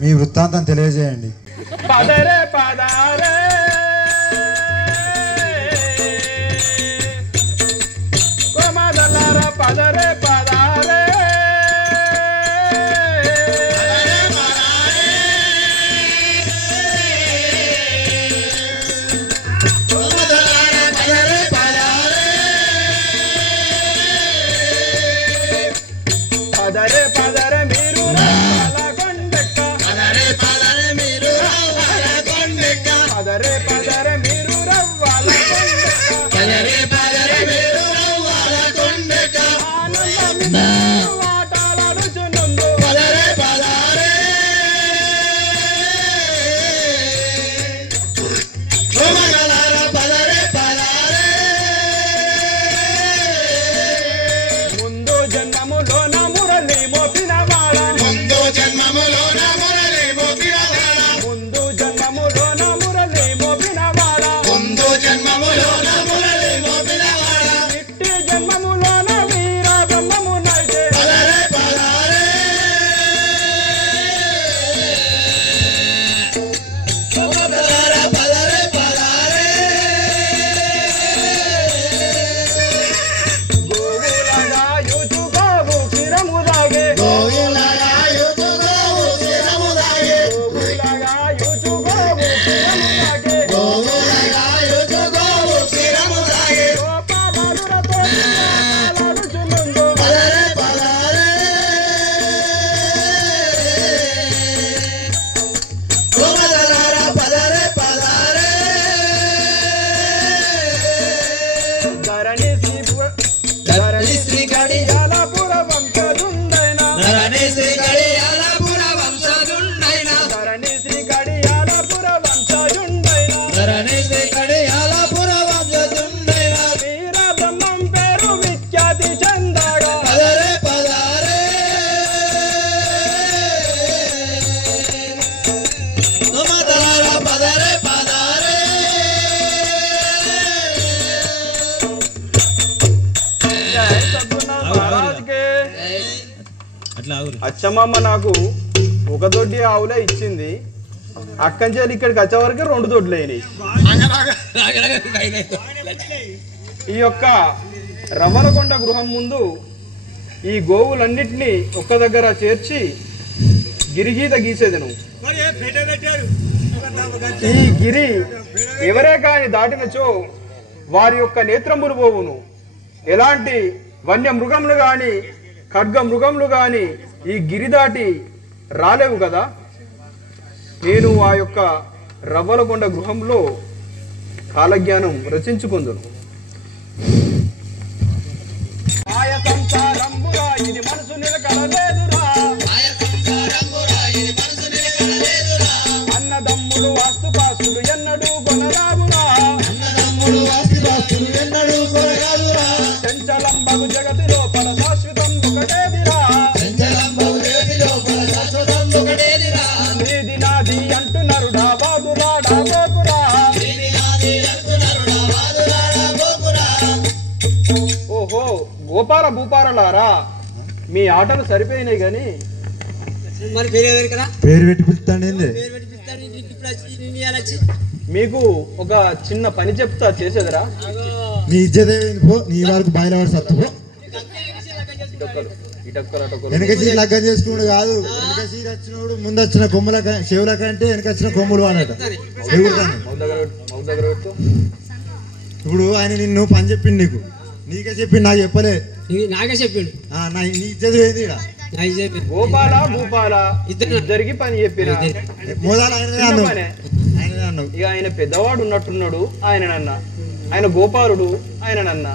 మీ వృత్తాంతం తెలియజేయండి. పదరే పదరే కోమదలారా పదరే పదరే పదరే పదరే మీరు పదరే పదరే మీరు రవ్వాల పదరే పదరే మీరు రవ్వాల కొండక ఆనందం వాటాలాడుచునుందు పదరే పదరే గోమగలార పదరే పదరే ముందు జన్మములోన మురళి మోపినవాడ ముందు జన్మములోన మురళి మోపినవాడ ముందు జన్మములోన మురళి మోపినవాడ ముందు జన్మములోన మురళి మోపినవాడ ఇట్టి జన్మములోన వీర బ్రహ్మము నైతే పదరే పదరే గోమగలార పదరే పదరే గోవులగా యుచు గోవు క్షీరముదాగే గోవులగా యుచు గోవు క్షీరముదాగే గోవులగా యుచు గోవు క్షీరముదాగే గోవులగా యుచు గోవు క్షీరముదాగే గోపాలురతో పాలాడుచునుందు పదరే పదరే గోమగలార పదరే పదరే ధరణి శ్రీ గడియాలపుర వంశజుండైన ధరణి శ్రీ గడియాలపుర వంశజుండైన ధరణి శ్రీ గడియాలపుర వంశజుండైన ధరణి శ్రీ గడియాలపుర వంశజుండైన వీర బ్రహ్మం పేరు విఖ్యాతి చెందగా పదరే పదరే గోమగలార పదరే పదరే జై సద్గురునాథ్ మహారాజ్ కే అచ్చమ్మ నాకు ఒక దొడ్డి ఆవులే ఇచ్చింది. అక్కంచేలు ఇక్కడికి వచ్చే వరకు 2 దొడ్లు అయినాయి. ఈ యొక్క రమణకొండ గృహం ముందు ఈ గోవులన్నిటినీ ఒక్క దగ్గర చేర్చి గిరిగీత గీసేదను. ఈ గిరి ఎవరే కాని దాటినచో వారి యొక్క నేత్రములు పోవును. ఎలాంటి వన్య మృగములు గాని ఖడ్గ మృగములు గాని ఈ గిరి దాటి రాలేవు కదా. నేను ఆ యొక్క రవ్వలకొండ గృహంలో కాలజ్ఞానం రచించుకుందును. సంసారంబురా ఇది మనసు నిలకడలేదురా అన్నదమ్ములు ఆస్తుపాస్తులు ఎన్నడూ కొనరావురా చంచలంబగు జగతి లోపల శాశ్వతం ఒకటేదిరా నీది నాది అంటున్నారు డాబాదురా డాబోకురా ఓహో గోపాల భూపాలలారా మీ ఆటలు సరిపోయినాయి గాని పేరు పెట్టి పిలుస్తాండి. మీకు ఒక చిన్న పని చెప్తా చేసేదిరా. నీ ఇజ్జతే పో, నీ వరకు బయలువాడు సత్తుపో. వెనక సీర లగ్గం చేసుకున్నాడు కాదు, వెనక సీర వచ్చినోడు ముందు వచ్చిన కొమ్ముల చెవుల కంటే వెనక వచ్చిన కొమ్ములు అన్నట. ఇప్పుడు ఆయన నిన్ను పని చెప్పిండు, నీకే చెప్పిండు, నాకు చెప్పలే. నాకే చెప్పిండు. నీ ఇజ్జత ఏంది? గోపాల భూపాల ఇద్దరికి పని చెప్పిన మోదాలు ఇక ఆయన పెద్దవాడు ఉన్నట్టున్నాడు. ఆయననన్నా ఆయన గోపాలుడు, ఆయననన్నా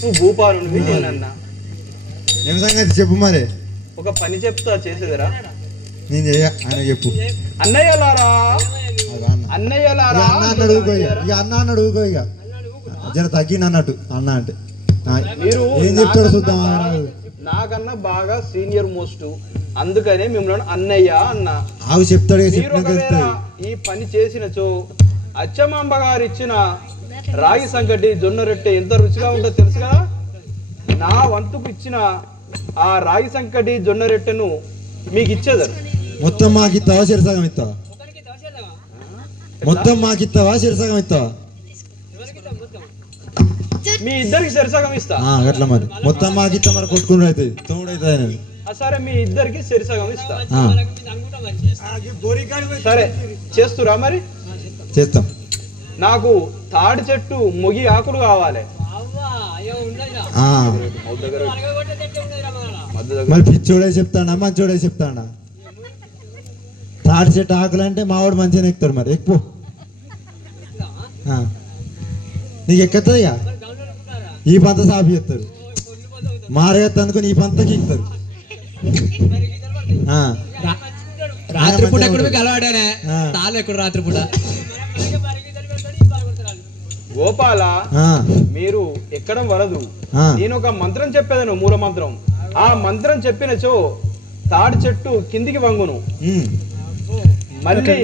నువ్వు భూపాలుడు నేనన్నా. ఏం సంగతి చెప్పు మరి. ఒక పని చెప్తా చేసేదిరా. నేను చెయ్య, ఆయన చెప్పు. అన్నయ్యలారా అన్నయ్యలారా అన్నాడు ఇక అన్న అన్నాడు ఊకో. ఇక జర తగ్గింది అన్నట్టు అన్న అంటే మీరు ఏం చెప్తాడు చూద్దాం. నాకన్నా బాగా సీనియర్ మోస్ట్, అందుకనే మిమ్మల్ని అన్నయ్య అన్నా. ఆవు చెప్తాడు. ఈ పని చేసినచో అచ్చమాంబ గారు ఇచ్చిన రాగి సంకటి జొన్న రొట్టె ఎంత రుచిగా ఉందో తెలుసు కదా. నా వంతుకు ఇచ్చిన ఆ రాగి సంకటి జొన్న రొట్టెను మీకు ఇచ్చేదారు. మొత్తం మాకు ఇస్తావా శిరసగం ఇస్తావా? మొత్తం మాకు ఇస్తావా శిరసగం ఇస్తావా? మీ ఇద్దరికి సరిసగం ఇస్తా. అట్లా మరి మొత్తం మాకు ఇస్తా, మరి కొట్టుకుంటూ అవుతుంది తోడు అవుతుంది. సరే మీ ఇద్దరికి సరిసగం ఇస్తా. సరే చేస్తురా మరి. చేస్తాం. నాకు తాడి చెట్టు మొగి ఆకులు కావాలి. మరి పిచ్చోడే చెప్తాడా మంచోడే చెప్తాడా? తాడి చెట్టు ఆకులు అంటే మావాడు మంచిగా ఎక్కుతాడు. మరి ఎక్కువ నీకు ఎక్కుతుంది. ఇక ఈ పంత సాపి చేస్తారు, మారేత్తందుకు ఈ పంతకి ఎక్కుతారు. రాత్రిపూట ఎక్కడ అలవాడానే తాళ్ళు ఎక్కడ రాత్రిపూట. గోపాల మీరు ఎక్కడం వలదు. నేను ఒక మంత్రం చెప్పేదను, మూల మంత్రం. ఆ మంత్రం చెప్పినచో తాడి చెట్టు కిందికి వంగును. మళ్ళీ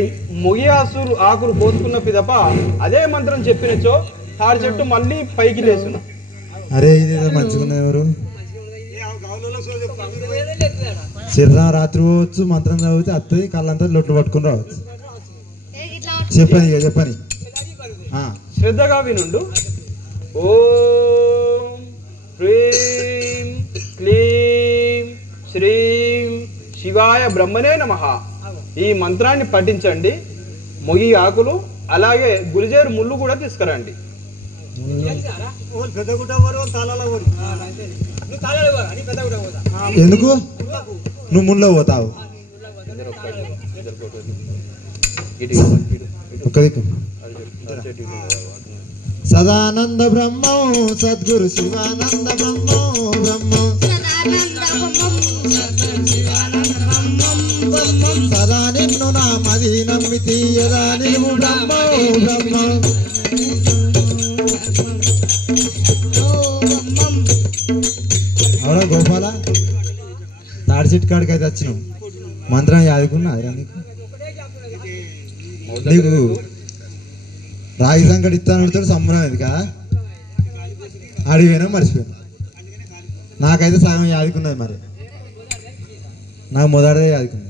మొగి ఆకులు పోసుకున్న పిదప అదే మంత్రం చెప్పినచో తాడి చెట్టు మళ్ళీ పైకి లేచును. అరే ఇదేదో మంచిగా ఎవరు శరీరం రాత్రి పోవచ్చు, మంత్రం చదివితే అత్తది, కళ్ళంతా లొట్లు పట్టుకుని రావచ్చు. చెప్పని చెప్పని శ్రద్ధగా వినుండు. ఓం హ్రీం క్లీం శ్రీం శివాయ బ్రహ్మనే నమః. ఈ మంత్రాన్ని పఠించండి. మొగి ఆకులు అలాగే గులిజేరు ముళ్ళు కూడా తీసుకురండి. ఎందుకు నువ్వు ముళ్ళో పోతావు? సదానంద బ్రహ్మం సద్గురు శివానంద బ్రహ్మం బ్రహ్మం సదా నిన్ను నా మది నమ్మితి యదా నీవు బ్రహ్మం బ్రహ్మం. అవునా గోపాల, తాడి చెట్టు కాడికి అయితే వచ్చినావు, మంత్రం యాదుకున్నా నీకు రాగి సంకటి ఇస్తాను సంబరం అది కదా. అడిగిపోయినా మర్చిపోయినా. నాకైతే సగం యాదుకున్నది, మరి నాకు మొదటిదే యాదుకున్నది.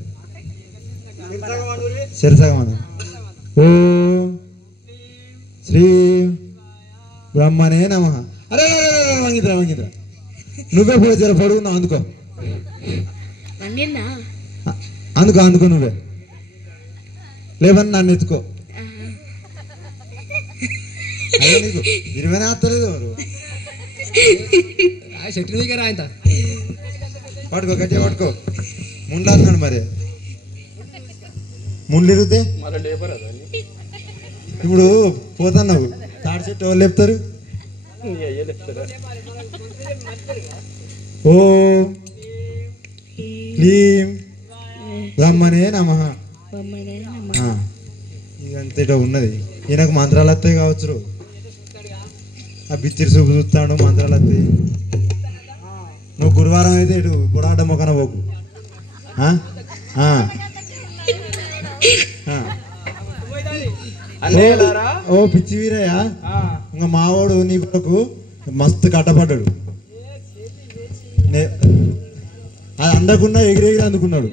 సరిసగం అన్న. ఓ శ్రీ బ్రహ్మనే నమః. అరే వంగిద్రా వంగిద్రా, నువ్వే పోయి జర పడుకున్నావు, అందుకో అందుకో అందుకో నువ్వే లేవని నన్ను ఎత్తుకో. అదే నీకు 20 ఆస్తలేదు ఎవరు. చెట్టు దగ్గర ఆయన పట్టుకో, గట్టిగా పట్టుకో. ముండ్లు అన్నాడు, మరి ముండ్లు ఇరిగితే ఇప్పుడు పోతున్నావు. తాడి చెట్టు ఎవరు లేపుతారు? ఓం క్లీం బ్రహ్మణే నమః. ఇదంతేటో ఉన్నది. ఈయనకు మంత్రాలు వస్తాయి కావచ్చు. ఆ బిచ్చిరి చూపు చూస్తాడు, మంత్రాలు వస్తాయి. నువ్వు గురువారం అయితే ఇటు పొడాట మొక్కన పోకు. ఓ పిచ్చి వీరయ్య, ఇంకా మావాడు నీ కొరకు మస్తు కట్టపడ్డాడు. అది అందకుండా ఎగిరెగిరి అందుకున్నాడు.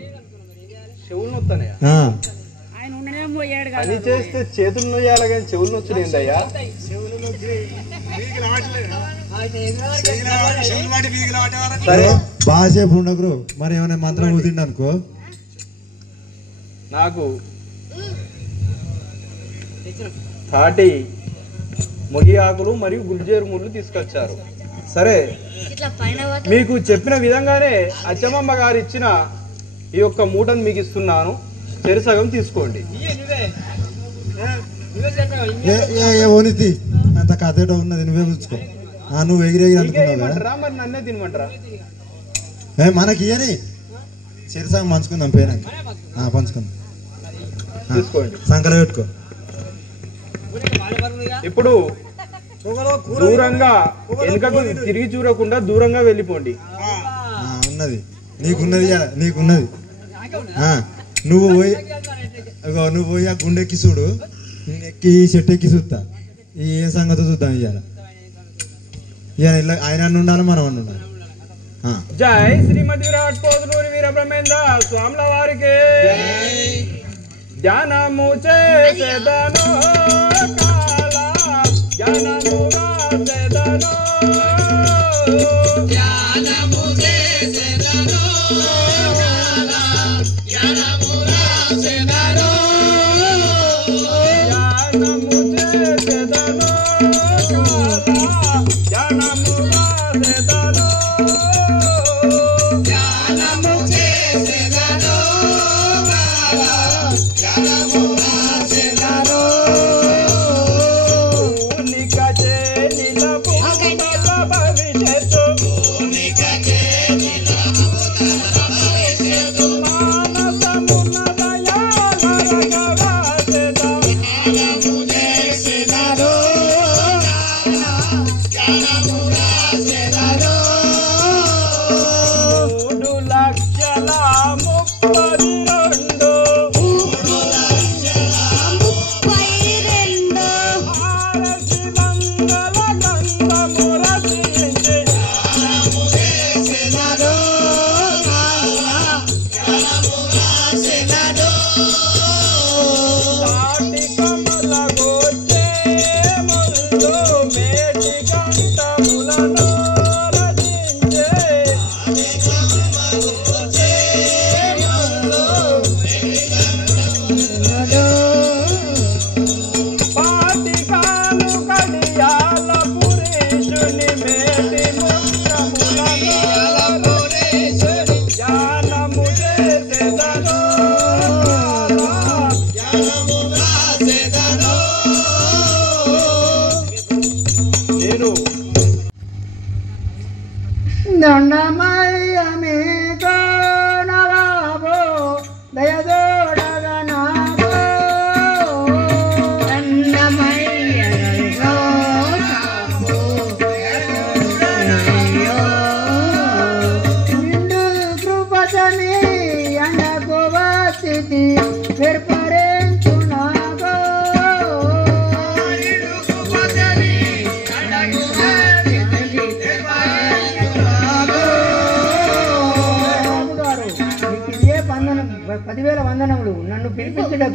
అది చేస్తే చేతులు నొయ్యాలి కానీ చెవులు నొచ్చులేందయ్యా. బాసేపు ఉండకు. మరి ఏమైనా మంత్రం కూర్చుండి అనుకో. నాకు తాటి మొగి ఆకులు మరియు గుల్జేరు ముళ్ళు తీసుకొచ్చారు. సరే, మీకు చెప్పిన విధంగానే అచ్చమ్మమ్మ గారు ఇచ్చిన ఈ యొక్క మూటను మీకు ఇస్తున్నాను. చెరుసగం తీసుకోండి. ఓనితి అంత కథ ఉన్నది, నువ్వే పుచ్చుకో. నువ్వు ఎగిరెగిరి అనుకున్నావు. మరి నన్నే తినమంటారా? మనకి ఇయని చెరుసగం పంచుకుందాం. పేరంకి పంచుకుందాం. తీసుకోండి, సంకల పెట్టుకో. ఇప్పుడు దూరంగా వెనుకకు తిరిగి చూడకుండా దూరంగా వెళ్ళిపోండి. ఉన్నది నీకున్నది, నీకున్నది. నువ్వు పోయి ఆ గుండెక్కి చూడు, ఎక్కి చెట్టు ఎక్కి చూస్తా. ఏ సంగతి చూద్దాం. ఇవాళ ఆయన ఉండాలి, మనం అన్న ఉండాలి. జై శ్రీమతి విరాట్ పోతులూరి వీర బ్రహ్మేంద్ర స్వాముల వారికి ధ్యానము చేసేదను ధ్యానముగా చేదను ధ్యానము చేసేదను ధ్యానముగా చేదను ధ్యానము చేసేదను ధ్యానముగా చేదను ధ్యానము చేసేదను ధ్యానముగా చేదను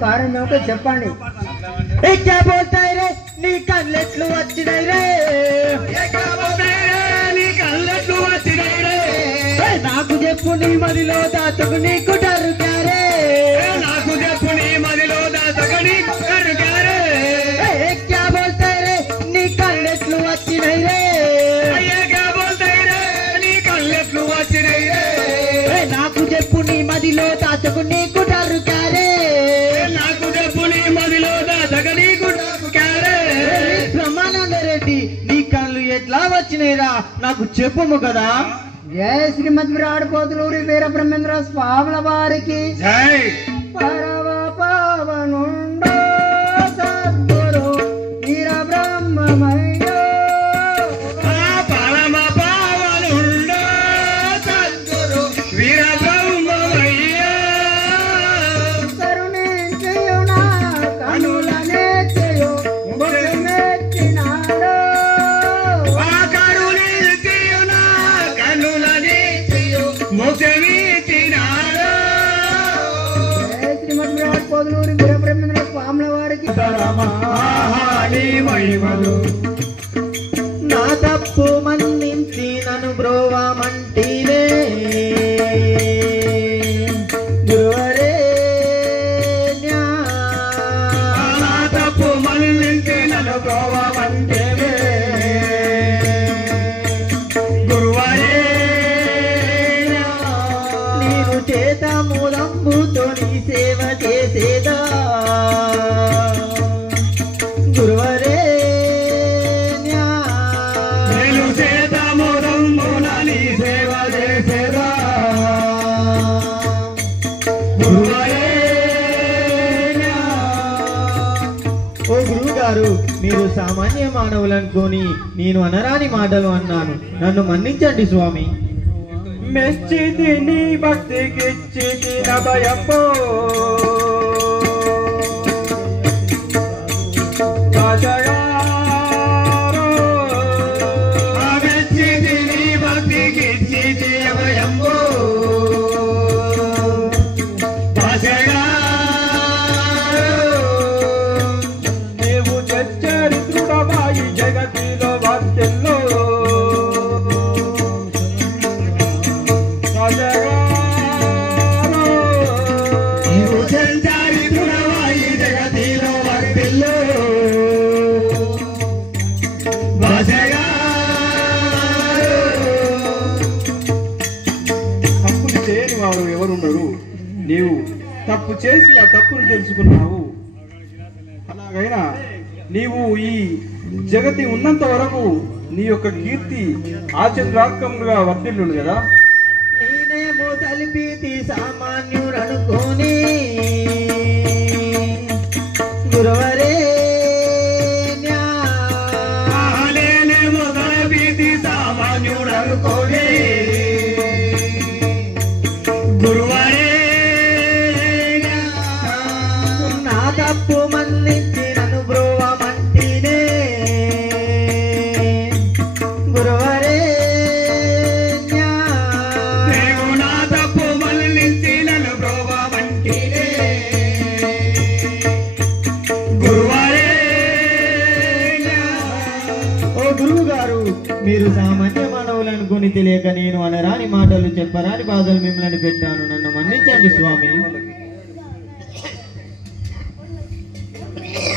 కారణం ఏమిటో చెప్పండి. నీ కళ్ళెట్లు వచ్చినాయి రే, నీ కళ్ళెట్లు వచ్చినాయి రే, నాకు చెప్పు నీ మదిలో దాతకు నీకు డరుగారే, నాకు చెప్పు నీ మదిలో దాతకు నీకు డరుగారే, క్యా బోల్తాయి రే నీ కళ్ళెట్లు వచ్చినాయి రే, క్యా బోల్తాయి రే నీ కళ్ళెట్లు వచ్చినాయి రే, నాకు చెప్పు నీ మదిలో దాతకు నీకు డరుగారే, నాకు చెప్పు నీ మదిలో దాతకు నీకు డరుగారే. బ్రహ్మానంద రెడ్డి నీ కళ్ళు ఎట్లా వచ్చినాయిరా నాకు చెప్పుము కదా. జై శ్రీమద్ విరాట్ పోతులూరి వీర బ్రహ్మేంద్ర స్వాముల వారికి జై. పరమ పావనుండో సద్గురు వీర బ్రహ్మమయ్యో పరమ పావనుండో సద్గురు వీర బ్రహ్మమయ్యో కరుణించునా కనులనే చేయో మెచ్చినాడో కరుణించునా కనులనే చేయో మోక్షమిచ్చినాడో. శ్రీమద్ విరాట్ పోతులూరి వీర బ్రహ్మేంద్ర స్వాముల వారికి నీ మహిమలు నా తప్పు మన్నించి నన్ను బ్రోవమంటినే గురువరే నా తప్పు మన్నించి నన్ను బ్రోవమంటినే గురువరే. నేను చేత మూలంబుతో నీ సేవ చేసేదా గురువరే నేను చేతముదమ్మున నీ సేవ చేసేదా గురువరే. ఓ గురువు గారు, మీరు సామాన్య మానవులనుకొని నేను అనరాని మాటలు అన్నాను, నన్ను మన్నించండి స్వామి. మెచ్చితి నీ భక్తికిచ్చితి నభయపో మెచ్చితి నీ భక్తికిచ్చితి నభయపో నీవు చరిత్రుడవాయి జగతిలో వర్తిల్లో నీవు చరిత్రుడవాయి జగతిలో వర్తిల్లో తప్పులు చేయని వారు ఎవరున్నారు? నీవు తప్పు చేసి ఆ తప్పును తెలుసుకున్నావు. అలాగైనా నీవు ఈ జగతి ఉన్నంత వరకు నీ యొక్క కీర్తి ఆచంద్రాత్మకంగా వర్తిల్లును కదా. నేనేమో తలిపితి సామాన్యుడనుకోని గురువరే నేనేమో తలపీతి సామాన్యుడనుకోని గురువరే. నా తప్పు మన్నించి నన్ను బ్రోవమంటినే గురువరే నీవు నా తప్పు మన్నించి నన్ను బ్రోవమంటినే గురువరే. ఓ గురువు గారు, మీరు సామాన్య మానవులనుకొని తెలియక నేను అనరాని మాటలు చెప్పరాని బాధలు మిమ్మల్ని పెట్టాను, నన్ను మన్నించండి స్వామి.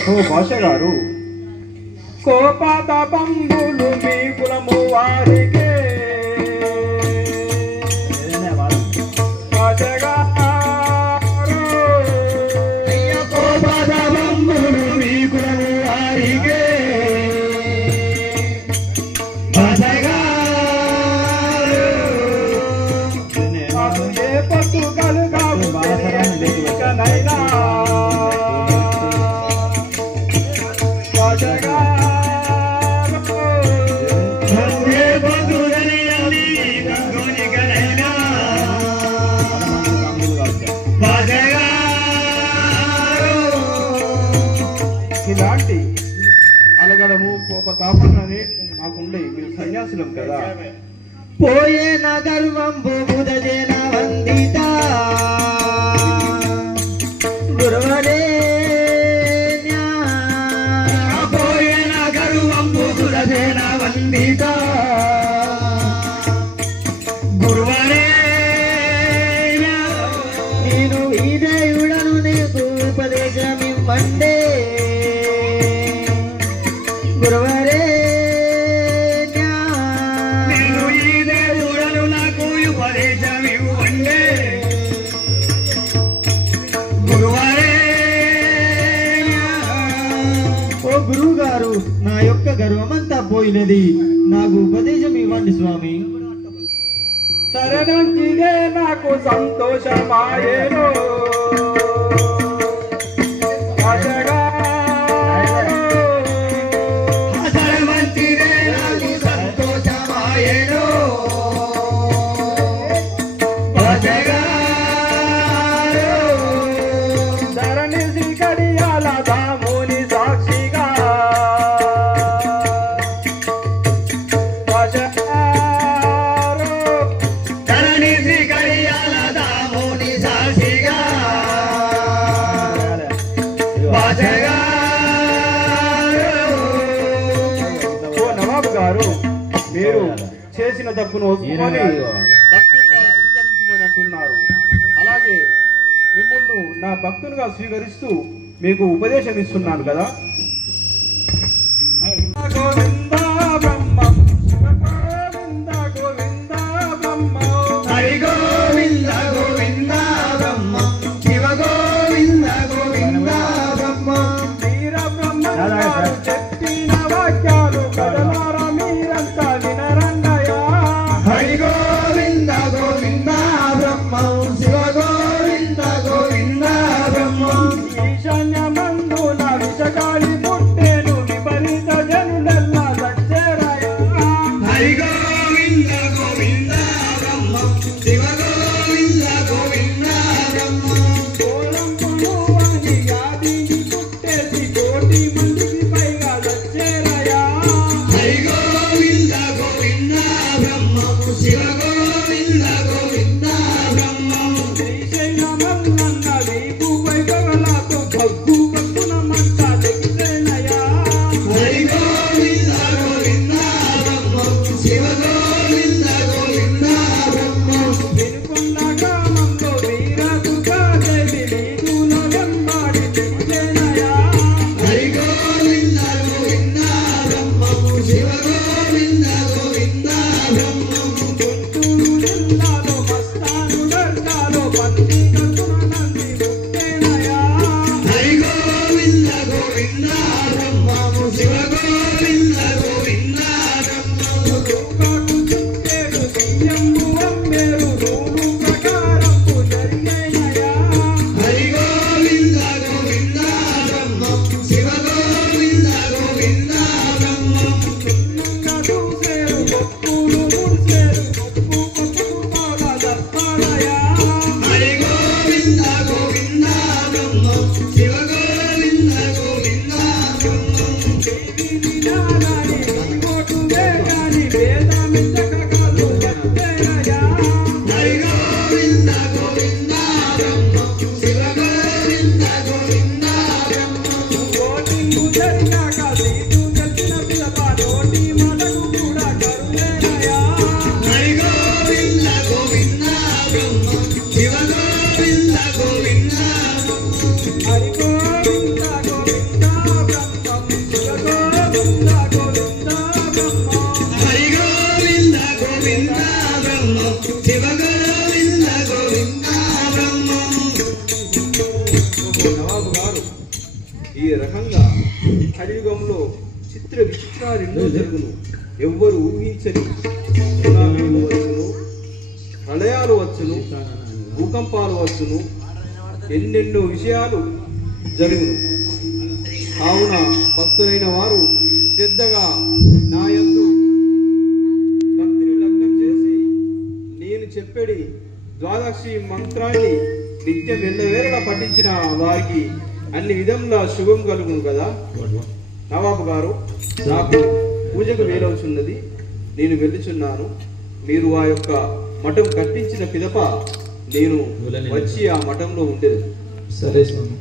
ఓ భాష గారు, కోపాతాపంబులు మీ కులము వారికే భాష గారు, కోపాతాపంబులు మీ కులము వారికే భాష గారు. మాకు ఏ పట్టు కలుగావు తెలియకనైనా ఇలాంటి అలగడము కోపతాపనని మాకుండే మీరు సన్యాసులం కదా. పోయే నా గర్వంబు బుధజన వందిత గురువరే పోయే నా గర్వంబు బుధజన వందిత గురువరే. నేను ఈ దేవుడను నీకు ఉపదేశమివ్వండే గురువరే నేను ఈ దేవుడను నాకు ఉపదేశమివ్వండి గురువరే. ఓ గురువు గారు, నా యొక్క గర్వమంతా పోయినది, నాకు ఉపదేశం ఇవ్వండి స్వామి. సరనంచిదే నాకు సంతోషమాయేను మీరు చేసిన తప్పును ఒప్పుకొని భక్తులుగా స్వీకరించమని అంటున్నారు. అలాగే మిమ్మల్ని నా భక్తులుగా స్వీకరిస్తూ మీకు ఉపదేశం ఇస్తున్నాను కదా. గోవింద బ్రహ్మం గోవింద గోవింద బ్రహ్మం హరి గోవింద గోవింద బ్రహ్మం శివ గోవింద గోవింద బ్రహ్మం వీర బ్రహ్మం చెప్పిన వాక్యాలు కదలారా మీరంతా వినరండయా. హరి గోవింద గోవింద బ్రహ్మం శివ గోవింద గోవింద బ్రహ్మం ఈశాన్యమందు నా విషగాలి పుట్టేను విపరీత జనులెల్లా సచ్చేరయా. హరి గోవింద గోవింద బ్రహ్మం శివ గోవింద గోవింద బ్రహ్మం కోలంపులు అని యాదిని పుట్టేసి కోటి మందికి పైగా సచ్చేరయా. హరి గోవింద గోవింద బ్రహ్మం శివ గోవింద గోవింద బ్రహ్మం శ్రీశైలమల్లన్న వీపు వైభవలతో భగ్గు భగ్గున మంట తెగిసేనయా. హరి గోవింద గోవింద బ్రహ్మం శివ గోవింద గోవింద బ్రహ్మం వినుకొండ గ్రామంలో వీర దుర్గాదేవి వీధుల వెంబడి తెగిసేనయా. హరి గోవింద గోవింద బ్రహ్మం శివ గోవింద గోవింద బ్రహ్మం గుంటూరు జిల్లాలో మస్తాను దర్గాలో పత్తి కట్టున నంది పుట్టేనయా. హరి గోవింద గోవింద బ్రహ్మం శివ గోవింద గోవింద బ్రహ్మం రూపాకు చుట్టేడు బియ్యంబు అమ్మేరు రూలు ప్రకారంపు జరిగేనయా. హరి గోవింద గోవింద బ్రహ్మం శివ గోవింద గోవింద బ్రహ్మం చిన్నంగా చూసేరు భక్తులు ముడిసేరు గొప్పు గొప్పకు బాగా దర్పాలయా. హరి గోవింద గోవింద బ్రహ్మం శివ గోవింద గోవింద బ్రహ్మం దేవి నినాదాని ఓటు వేగాని వేదమించక కాదు ఎత్తేనయా. హరి గోవింద గోవింద బ్రహ్మం శివ గోవింద గోవింద బ్రహ్మం ఓటింగు జరిగాక సీటు గెలిచిన పిలప నోటి మాటకు కూడా కరుణేనయా. హరి గోవింద గోవింద బ్రహ్మం శివ గోవింద గోవింద హరి గోవింద గోవింద బ్రహ్మం శివ గోవింద గోవింద బ్రహ్మం హరి గోవింద గోవింద బ్రహ్మం శివ గోవింద గోవింద బ్రహ్మం. నవాబు గారు ఈ రకంగా కలియుగంలో చిత్ర విచిత్రాలు ఎన్నో జరుగును. ఎవ్వరు ఊహించని సునామీలు వచ్చును, ప్రళయాలు వచ్చును, భూకంపాలు వచ్చును, ఎన్నెన్నో విషయాలు జరుగును. కావున భక్తులైన వారు శ్రద్ధగా నా యందు భక్తిని లగ్నం చేసి నేను చెప్పేది ద్వాదశి మంత్రాన్ని నిత్యం ఎల్లవేళలా పఠించిన వారికి అన్ని విధంగా శుభం కలుగును కదా. నవాబు గారు నాకు పూజకు వేలవుచున్నది, నేను వెళ్ళుచున్నాను. మీరు ఆ యొక్క మఠం కట్టించిన పిదప నేను వచ్చి ఆ మఠంలో ఉండేది. సరే స్వామి.